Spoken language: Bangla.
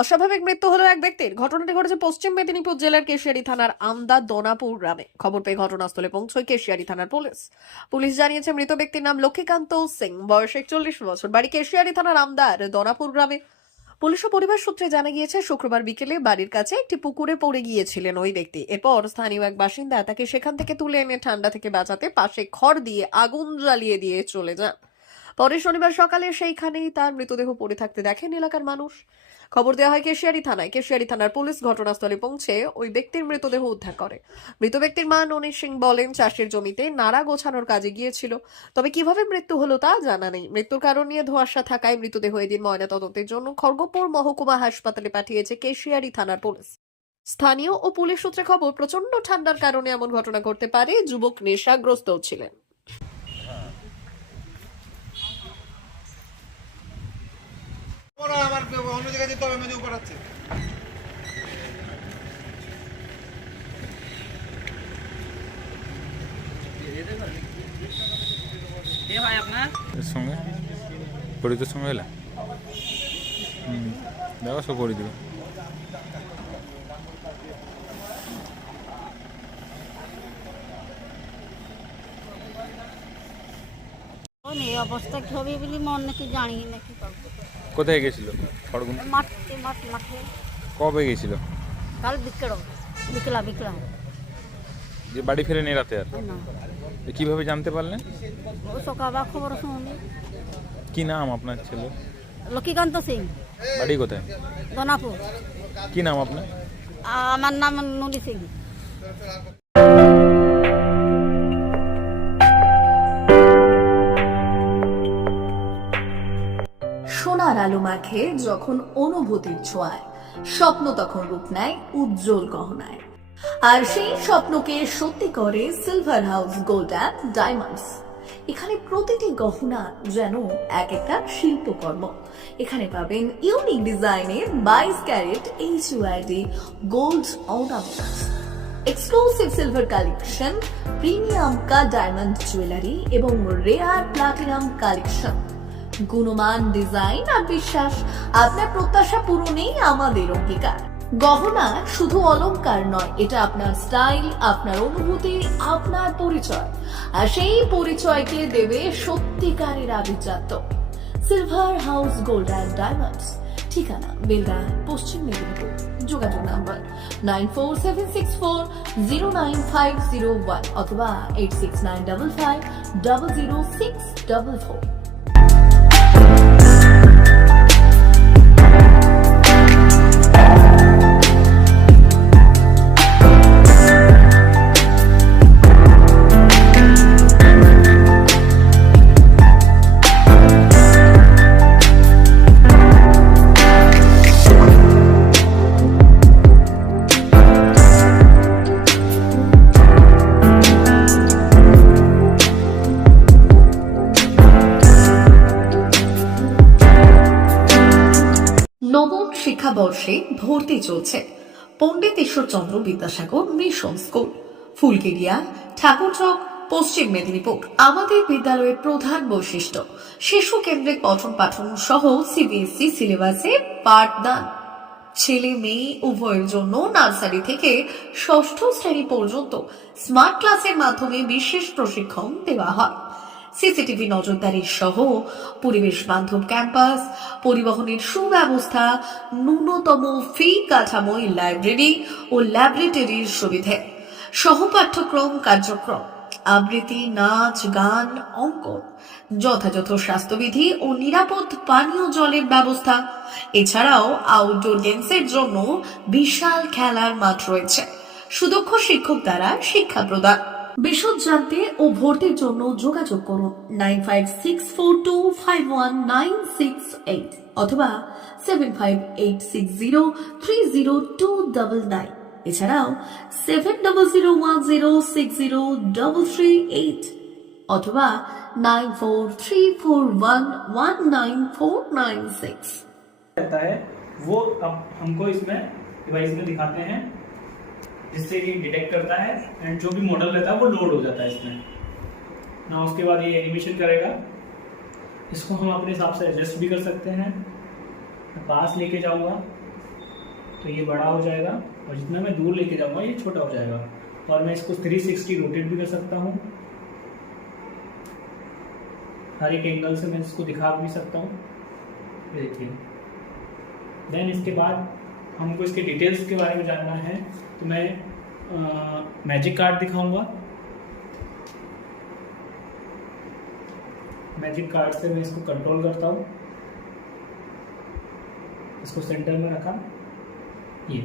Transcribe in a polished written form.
অস্বাভাবিক মৃত্যু হলো এক ব্যক্তির। ঘটনাটি ঘটেছে পশ্চিম মেদিনীপুর জেলার কেশিয়ারি থানার আমদা দোনাপুর গ্রামে। খবর পেয়ে ঘটনাস্থলে পৌঁছয় কেশিয়ারি থানার পুলিশ। পুলিশ জানিয়েছে মৃত ব্যক্তির নাম লক্ষ্মীকান্ত সিং, বয়স 41 বছর, বাড়ি কেশিয়ারি থানার আমদার দোনাপুর গ্রামে। পুলিশ ও পরিবার সূত্রে জানা গিয়েছে শুক্রবার বিকেলে বাড়ির কাছে একটি পুকুরে পড়ে গিয়েছিলেন ওই ব্যক্তি। এরপর স্থানীয় এক বাসিন্দা তাকে সেখান থেকে তুলে এনে ঠান্ডা থেকে বাঁচাতে পাশে খড় দিয়ে আগুন জ্বালিয়ে দিয়ে চলে যান। পরে শনিবার সকালে সেইখানেই তার মৃতদেহ পড়ে থাকতে দেখেন এলাকার মানুষ। খবর দেওয়া হয় কেশিয়ারি থানায়। কেশিয়ারি থানার পুলিশ ঘটনাস্থলে পৌঁছে ওই ব্যক্তির মৃতদেহ উদ্ধার করে। মৃত ব্যক্তির মা ননী সিং বলেন, চাষের জমিতে নাড়া গোছানোর কাজে গিয়েছিল। তবে কিভাবে মৃত্যু হলো তা জানা নেই। মৃত্যুর কারণ নিয়ে ধোঁয়াশা থাকায় মৃতদেহ এদিন ময়নাতদন্তের জন্য খড়গপুর মহকুমা হাসপাতালে পাঠিয়েছে কেশিয়ারি থানার পুলিশ। স্থানীয় ও পুলিশ সূত্রে খবর, প্রচন্ড ঠান্ডার কারণে এমন ঘটনা ঘটতে পারে। যুবক নেশাগ্রস্ত ছিলেন। আমার অন্য জায়গায় যেতে হবে, মেজো করাচ্ছে। কে ভাই আপনার? এর সঙ্গে পরিচয়ের সঙ্গে এলা দেখো সব করে দিবে। এই অবস্থা কি হবে বলে মন নাকি জানি নাকি করবো। কোথায় গেছিল খড়গুন? মাঠে কবে গেছিল? কাল বিকেলা যে বাড়ি ফিরে নিয়ে রাতে আর না কিভাবে জানতে পারলেন? ও সকালবেলা খবর শুনলি। কি নাম আপনার ছেলে? লক্ষ্মীকান্ত সিং, বাড়ি কোথায়? দোনাপুর। কি নাম আপনার? আমার নাম ননী সিং। সোনার আলো মাখে যখন অনুভূতির ছোঁয়ায়, স্বপ্ন তখন রূপ নেয় উজ্জ্বল গহনায়। আর সেই স্বপ্নকে সত্যি করে silver house gold and diamonds. এখানে প্রতিটি গহনা যেন এক একটা শিল্পকর্ম। এখানে পাবেন ইউনিক ডিজাইনের 22 carat HUID gold ornaments, exclusive silver collection, premium cut diamond jewellery এবং রেয়ার প্লাটিনাম কালেকশন। গুণমান ডিজাইন আর বিশ্বাস, আপনার প্রত্যাশা পূরণেই আমাদের অঙ্গীকার। গহনা শুধু অলংকার নয়, এটা আপনার স্টাইল, আপনার অনুভূতি, আপনার পরিচয়। আর সেই পরিচয়কে দেবে সত্যিকারের আভিজাত্য। Silver house gold and diamonds, ঠিকানা বেলদা, পশ্চিম মেদিনীপুর। যোগাযোগ নাম্বার 9476409501 অথবা 8695500644। নবম শিক্ষাবর্ষে ভর্তি চলছে পণ্ডিত ঈশ্বরচন্দ্র বিদ্যাসাগর মিশন স্কুল, ফুলকেরিয়া, ঠাকুরচক, পশ্চিম মেদিনীপুর। আমাদের বিদ্যালয়ের প্রধান বৈশিষ্ট্য শিশু কেন্দ্রিক পঠন পাঠন সহ CBSE সিলেবাসে পাঠদান। ছেলে মেয়ে উভয়ের জন্য নার্সারি থেকে ষষ্ঠ শ্রেণী পর্যন্ত স্মার্ট ক্লাসের মাধ্যমে বিশেষ প্রশিক্ষণ দেওয়া হয়। সিসিটিভি নজরদারি সহ পরিবেশ বান্ধব ক্যাম্পাস, পরিবহনের সুব্যবস্থা, ন্যূনতম ফি কাঠামোয় লাইব্রেরি ও ল্যাবরেটরির সুবিধে, সহপাঠ্যক্রম কার্যক্রম, আবৃত্তি, নাচ, গান, অঙ্কন, যথাযথ স্বাস্থ্যবিধি ও নিরাপদ পানীয় জলের ব্যবস্থা। এছাড়াও আউটডোর গেমসের জন্য বিশাল খেলার মাঠ রয়েছে। সুদক্ষ শিক্ষক দ্বারা শিক্ষা প্রদান। বিশদ জানতে ও ভর্তির জন্য যোগাযোগ করুন 9564251968 অথবা 7586030299। এছাড়াও 7001060338 অথবা 9434119496। रहता है वो अब हमको इसमें डिवाइस में दिखाते हैं, जिससे ये डिटेक्ट करता है एंड जो भी मॉडल रहता है वो लोड हो जाता है इसमें ना। उसके बाद ये एनिमेशन करेगा। इसको हम अपने हिसाब से एडजस्ट भी कर सकते हैं। मैं पास लेके जाऊंगा तो ये बड़ा हो जाएगा और जितना मैं दूर लेके जाऊंगा ये छोटा हो जाएगा। और मैं इसको 360 रोटेट भी कर सकता हूँ, हर एक एंगल से मैं इसको दिखा भी सकता हूँ। ये देखिए। देन इसके बाद हमको इसके डिटेल्स के बारे में जानना है तो मैं मैजिक कार्ड दिखाऊंगा। मैजिक कार्ड से मैं इसको कंट्रोल करता हूँ, इसको सेंटर में रखा, ये